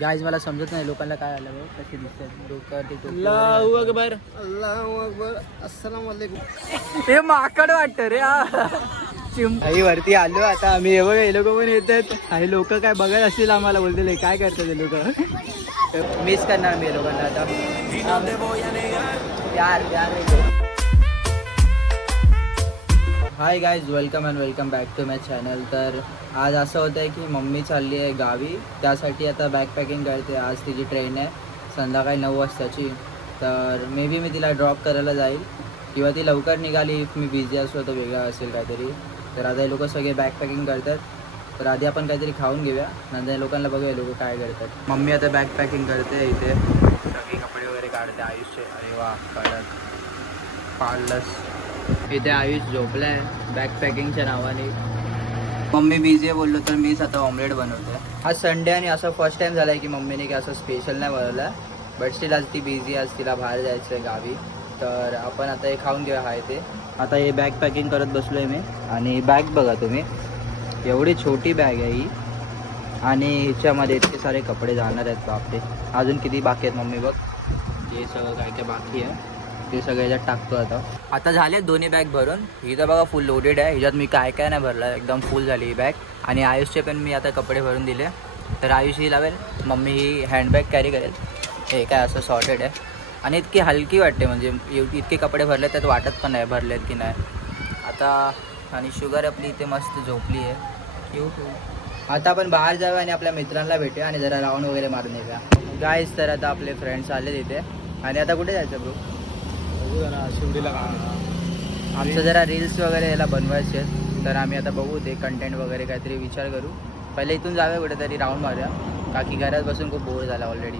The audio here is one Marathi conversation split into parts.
गाईज मला समजत नाही लोकांना काय आलं बघ कशी दिसतात. अल्लाहू अकबर. अल्लाहू अकबर. अस्सलाम वालेकुम हे माकड वाटत रे आई वरती आलो आता आम्ही. हे बघा हे लोक पण येतात. आणि लोक काय बघत असतील आम्हाला बोलतील काय करतात हे लोक? मिस करणार मी लोकांना आता. यार यार. Hi guys welcome and welcome back to my channel तर आज असं होतं आहे की मम्मी चालली आहे गावी. त्यासाठी आता बॅग पॅकिंग करते. आज तिची ट्रेन आहे. संध्याकाळी नऊ वाजताची. तर मे बी मी तिला ड्रॉप करायला जाईल. किंवा ती लवकर निघाली. इफ मी बिझी असलो तर वेगळं असेल काहीतरी. तर आता हे लोक सगळे बॅग पॅकिंग करतात. तर आधी आपण काहीतरी खाऊन घेऊया. नंतर लोकांना बघूया लोक काय करतात. मम्मी आता बॅग पॅकिंग करते इथे. सगळे कपडे वगैरे काढते. आयुष्य. अरे वा काढत पाळलंच इथे आयुष झोपलाय बॅग पॅकिंगच्या नावाने. मम्मी बिझी आहे बोललो तर मीच आता ऑमलेट बनवतोय. आज संडे आणि असं फर्स्ट टाइम झालाय की मम्मीने की असं स्पेशल नाही बनवलं बट स्टील आज ती बिझी आज तिला बाहेर जायचं आहे गावी. तर आपण आता हे खाऊन घेऊया हाय ते आता हे बॅग पॅकिंग करत बसलोय मी. आणि बॅग बघा तुम्ही. एवढी छोटी बॅग आहे ही. आणि ह्याच्यामध्ये इतके सारे कपडे जाणार आहेत बापरे. अजून किती बाकी आहेत मम्मी बघ. हे सगळं काय काय बाकी आहे. ते सगळं टाकतो आता. आता झाले दोन्ही बॅग भरून. ही तर बघा फुल लोडेड आहे. ह्याच्यात मी काय काय नाही भरलं. एकदम फुल झाली ही बॅग आणि आयुषचे पण मी आता कपडे भरून दिले. तर आयुष ही लावेल. मम्मी ही हँडबॅग कॅरी करेल. हे काय असं सॉर्टेड आहे. आणि इतकी हलकी वाटते म्हणजे एव- इतके कपडे भरले त्यात वाटत पण नाही भरलेत की नाही. आता आणि शुगर आपली इथे मस्त झोपली आहे. येऊ आता आपण बाहेर जाऊया आणि आपल्या मित्रांना भेटूया आणि जरा राऊंड वगैरे मारून येऊया. गायच तर आता आपले फ्रेंड्स आले तिथे आणि आता कुठे जायचं ब्रो बघू जरा शिवडीला आमचं जरा रील्स वगैरे याला बनवायचे आहेत. तर आम्ही आता बघू ते कंटेंट वगैरे काहीतरी विचार करू. पहिले इथून जाऊया कुठेतरी राऊंड मारूया. बाकी घरात बसून खूप बोर झाला ऑलरेडी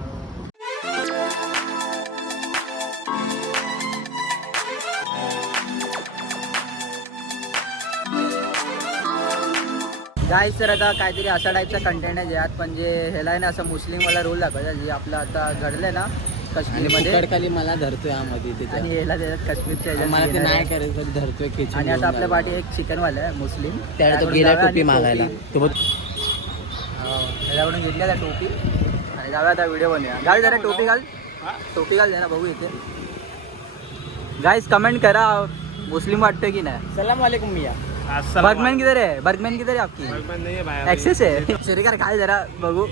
गाईज तर आता काहीतरी असा टाईपचा कंटेंट आहे ज्यात म्हणजे ह्याला आहे ना असं मुस्लिमवाला रोल दाखवायचा जे आपलं आता घडलंय ना काश्मीरमध्ये. मला धरतोय यामध्ये आणि ह्याला त्याच्यात काश्मीरच्या ह्याच्यात मला ते गेलाय. नाही करायचं तरी धरतोय खेचून आणि आता आपल्या. पाठी एक चिकनवाला आहे मुस्लिम. त्याला तो गेला टोपी मागायला टोपी- तो बोल हो, ह्याच्याकडून घेतली आता टोपी. आणि जाऊया आता व्हिडिओ बनवूया. घाल जरा टोपी घाल. टोपी घाल जरा बघू इथे. गाईज कमेंट करा मुस्लिम वाटतं की नाही. सलाम वालेकुम मिया. बर्गमॅन किधर आहे? बर्गमॅन किधर आहे आपकी? ऍक्सेस आहे शरीकार घाल जरा बघू.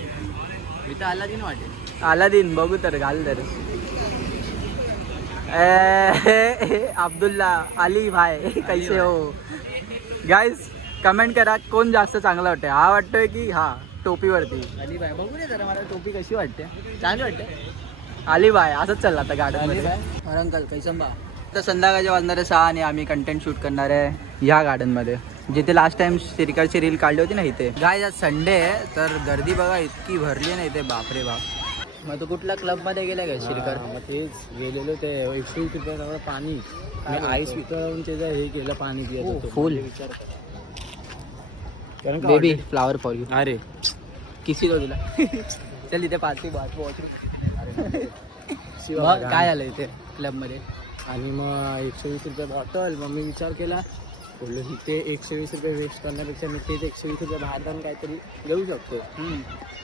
मी तर आला दिन बघू तर घाल तर. ए, अब्दुल्ला अली भाई कैसे हो? गाईज कमेंट करा कोण जास्त चांगला वाटतंय? हा वाटतोय की हा टोपीवरती. अली भाई बघू दे जरा मला टोपी कशी वाटते. चांगली वाटते. अली भाई असंच चाललं आता गार्डन अंकल कैसन बा तर संध्याकाळचे वाजणारे सहा आणि आम्ही कंटेंट शूट करणार आहे ह्या गार्डनमध्ये. जिथे लास्ट टाइम श्रीकारची रील काढली होती ना इथे. गाय आज संडे आहे तर गर्दी बघा इतकी भरली ना इथे. बापरे बाप. मग तू कुठल्या क्लबमध्ये गेला का श्रीकर? मग तेच गेलेलो ते एकशे वीस रुपये पाणी. आईस वितळवून त्याचं हे केलं पाणी देत हो, होतो full. म्हणजे विचार. कारण बेबी फ्लावर फॉर यू अरे. किसी को तुला. चल इथे वॉशरूम शिवा मग बघा. काय आलं इथे क्लबमध्ये. आणि मग एकशे वीस रुपये बॉटल मग मी विचार केला बोललो इथे एकशे वीस रुपये वेस्ट करण्यापेक्षा मी तेच एकशे वीस रुपये बाहेर जाऊन काहीतरी घेऊ शकतो.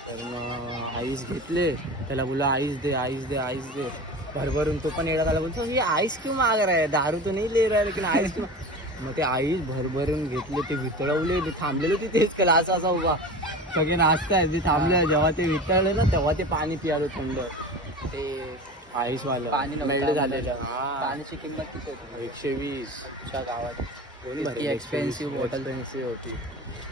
तर मग आईस घेतले. त्याला बोला आईस दे आईस दे आईस दे. भरभरून तो पण झाला. बोलतो ये आईस क्यों माग रहा है? दारू तो नाही ले रहा है लेकिन आईस क्यों मग ते आईस भरभरून घेतले ते वितळवले. मी थांबलेलो तिथेच केला असा असा उभा. सगळे नाचतायत मी थांबले जेव्हा ते वितळले ना तेव्हा ते पाणी पियालो थंड. ते आईस वाला. पाणी झालेलं. पाण्याची किंमत किती होती. एकशे वीस. गावात. इतकी होती.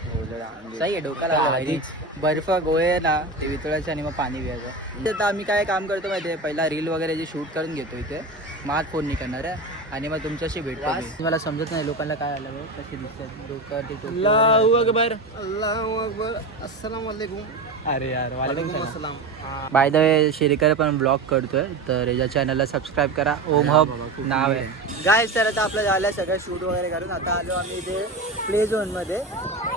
बोललो, आणली. सही आहे डोक्याला आधीच. बर्फ गोळे ना ते वितळायचे आणि मग पाणी प्यायचं. आता आम्ही काय काम करतो माहिती आहे? पहिला रील वगैरे जे शूट करून घेतो इथे मात फोन नाही करणार आहे. आणि मग तुमच्याशी भेटतो मी. मला समजत नाही लोकांना काय आलं कशी दिसतात टोपी वगैरे. अल्लाहू अकबर. अल्लाहू अकबर. अस्सलाम वालेकुम अरे यार वालेकुम बाय द वे शेरीकर पण ब्लॉग करतोय तर याच्या चॅनलला सबस्क्राईब करा. ओम हब नाव आहे. गाय तर आता आपलं झालं सगळं शूट वगैरे करून. आता आलो आम्ही इथे प्ले झोनमध्ये.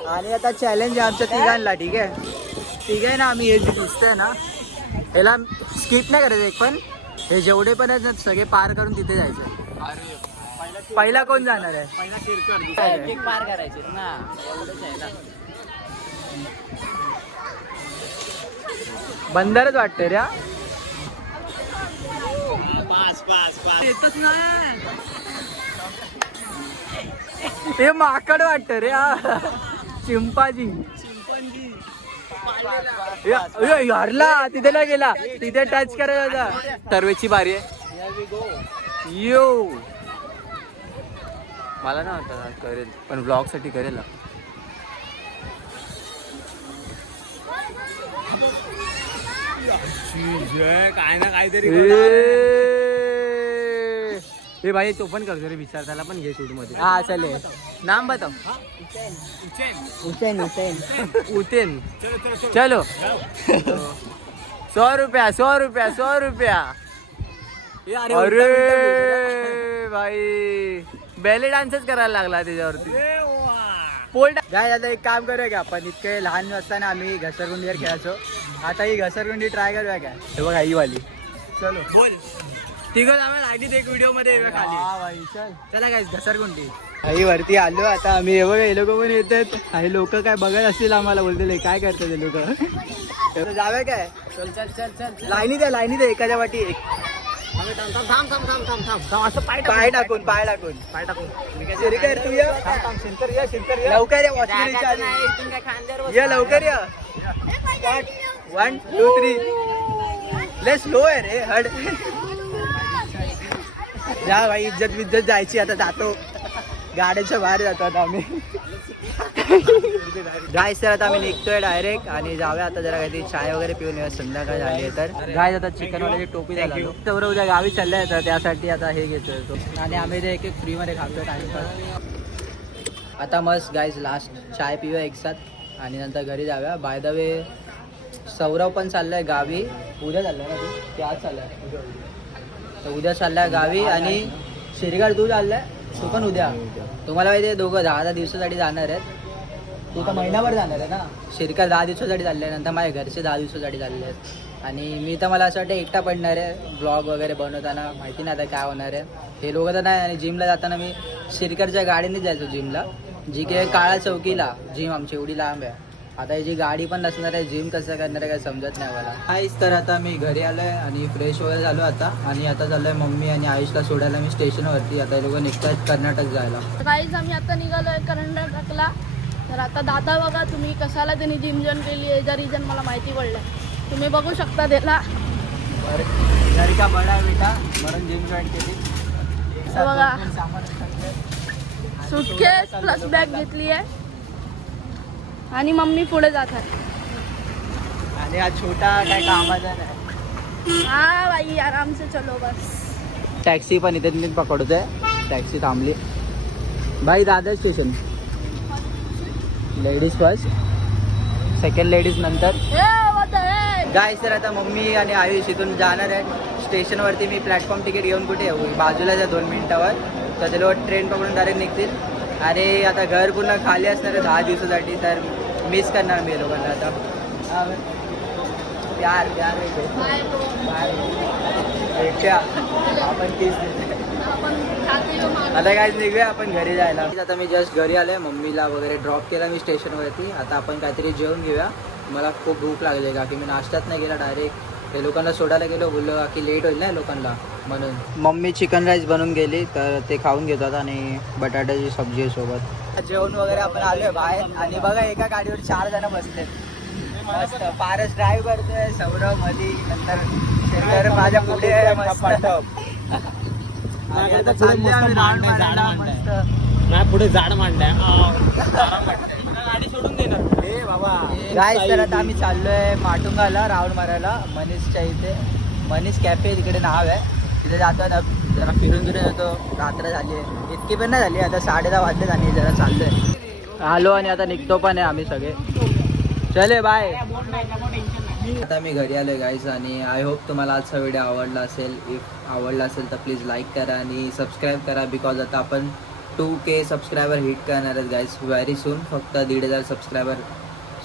आणि आता चॅलेंज आहे आमच्या तिघांना ठीक आहे? तिघ आहे ना आम्ही हे जे दिसतंय ना याला स्किप नाही करायचं एक पण. हे जेवढे पण आहेत ना सगळे पार करून तिथे जायचं. पहिला कोण जाणार आहे? एक पार करायचे. ना एवढंच आहे ना. बंदरच वाटतं रे हा. येतच नाही. हे माकड वाटत रे. चिंपाजी. य- य- हरला तिथे नाही गेला. तिथे टच करत होता टर्वेची बारी आहे. यो. मला ना करेल पण ब्लॉगसाठी करेल. काय ना काहीतरी ए! हे भाई तो पण करतो रे विचार त्याला पण घे शूटमध्ये. हा चले नाम बताओ हुसैन हुसैन उतेन चलो सौ रुपया सौ रुपया सौ रुपया. अरे भाई बेले डान्सच करायला लागला त्याच्यावरती. पोल काय आता एक काम करूया का आपण इतके लहान असताना आम्ही घसरगुंडीवर खेळायचो. आता ही घसरगुंडी ट्राय करूया काय? हे बघा ही वाली. चलो. बोल. तिघं आम्ही लाईनीत एक व्हिडिओमध्ये येऊया खाली. हा भाई, चल. चला काय घसरगुंडी. आई वरती आलो आता आम्ही. हे बघा हे लोक पण येतात. काही लोक काय बघत असतील आम्हाला बोलते काय करतात ते लोक? जावे काय? चल चल चल चल लाईनीत आहे लाईनीत आहे एकाच्या वाटी एक. थांब थांब थांब थांब थांब थांब असं पाय पाय टाकून. पाय टाकून पाय टाकून शिरकर तू ये? शिंतर या शिंतर या. लवकर या वॉचमॅनच्या आधी. ये लवकर या. वन टू थ्री ले स्लो आहे रे हड. जा भाई इज्जत विज्जत जायची आता जातो. गाड्याच्या बाहेर जातो आता आम्ही. गाय सर आता आम्ही निघतोय डायरेक्ट आणि जाऊया आता जरा काहीतरी चाय वगैरे पिऊन येऊ संध्याकाळ झाली आहे तर. गाय आता चिकन वाल्याची टोपी झाली. तर उद्या गावी चाललंय तर त्यासाठी आता हे घेतोय आणि आम्ही ते एक एक फ्रीमध्ये खातोय टाइमपास आता मस्त गाईज लास्ट चाय पिऊया एक साथ. आणि नंतर घरी जाऊया. बाय द वे सौरव पण चाललाय गावी. उद्या चाललाय ना तू? ते आज चाललाय? तर उद्या चाललाय गावी आणि शिरगाड तू चाललाय? तू पण उद्या? तुम्हाला माहिती आहे दोघं दहा दहा दिवसासाठी जाणार आहेत. तू तर महिनाभर जाणार आहे ना. शिरका दहा दिवसासाठी चालले नंतर माझ्या घरचे दहा दिवसासाठी चालले आहेत. आणि मी तर मला असं वाटतं एकटा पडणार आहे ब्लॉग वगैरे बनवताना माहिती नाही आता काय होणार आहे. हे लोक तर नाही आणि जिमला जाताना मी शिरकरच्या गाडीने जायचो जिमला जी की काळा चौकीला जिम आमची एवढी लांब आहे. आता जी गाडी पण नसणार आहे जिम कसं करणार आहे काय समजत नाही मला. आईस तर आता मी घरी आलोय आणि फ्रेश वगैरे झालो आता. आणि आता चाललोय मम्मी आणि आयुषला सोडायला. मी स्टेशनवरती आता लोक निघतात कर्नाटक जायला. काहीच आम्ही आता निघालोय कर्नाटकला. तर आता दादा बघा तुम्ही कशाला त्यांनी जिम जॉईन केली याचा रिझन मला माहिती पडलं तुम्ही बघू शकता त्याला. घरी का बडा आहे बेटा? म्हणून जिम जॉईन केली. बघा. सुटकेस प्लस बॅग घेतली आहे. आणि मम्मी पुढे जात आहे आणि हा छोटा काय कामाचा नाही. हा बाई आराम से चलो बस. टॅक्सी पण इथे नीट पकडतोय. टॅक्सी थांबली. बाई Dadar station ladies first second ladies नंतर? गाय सर आता मम्मी आणि आयुष इथून जाणार आहेत. स्टेशनवरती मी प्लॅटफॉर्म तिकीट घेऊन कुठे? येऊ बाजूलाच आहे दोन मिनिटावर. तर ते लोक ट्रेन पकडून डायरेक्ट निघतील. आणि आता घर पूर्ण खाली असणार आहे दहा दिवसासाठी. तर मिस करणार मी लोकांना आता. प्यार प्यार. आपण तीच आता काय निघूया आपण घरी जायला. आता मी जस्ट घरी आलोय मम्मीला वगैरे ड्रॉप केला मी स्टेशनवरती आता आपण काहीतरी जेवण घेऊया. मला खूप भूक लागली का की मी नाश्त्यात नाही गेला डायरेक्ट हे लोकांना सोडायला गेलो. बोललो का की लेट होईल ना लोकांना. म्हणून. मम्मी चिकन राईस बनवून गेली तर ते खाऊन घेतात आणि बटाट्याची सब्जी सोबत. जेवण वगैरे आपण आलोय बाहेर. आणि बघा एका गाडीवर चार जण बसले. मस्त. पारस ड्राईव्ह करतोय सौरभ मधी नंतर माझ्या पुढे नाही पुढे झाड मांडलाय गाडी सोडून देणार ए बाबा. गाय तर आता आम्ही चाललोय माटुंगाला राऊंड मारायला. मनीषच्या इथे. मनीष कॅफे तिकडे नाव आहे. तिथे जातो ना जरा फिरून फिरून येतो. रात्र झाली आहे. इतकी पण नाही झाली. आता साडे दहा वाजलेत आणि जरा चाललोय. आलो आणि आता निघतो पण आहे आम्ही सगळे. चले बाय आता मी घरी आलो गाईज आणि आय होप तुम्हाला आजचा व्हिडिओ आवडला असेल. इफ आवडला असेल तर प्लीज लाईक करा आणि सबस्क्राईब करा बिकॉज आता आपण टू के सबस्क्रायबर हिट करणार आहेत गाईज व्हेरी सून फक्त दीड हजार सबस्क्रायबर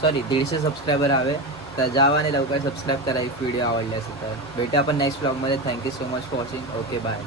सॉरी दीडशे सबस्क्रायबर हवे. तर जावा आणि लवकर सबस्क्राईब करा इफ व्हिडिओ आवडले असेल तर. भेटूया आपण नेक्स्ट ब्लॉगमध्ये thank you so much for watching okay bye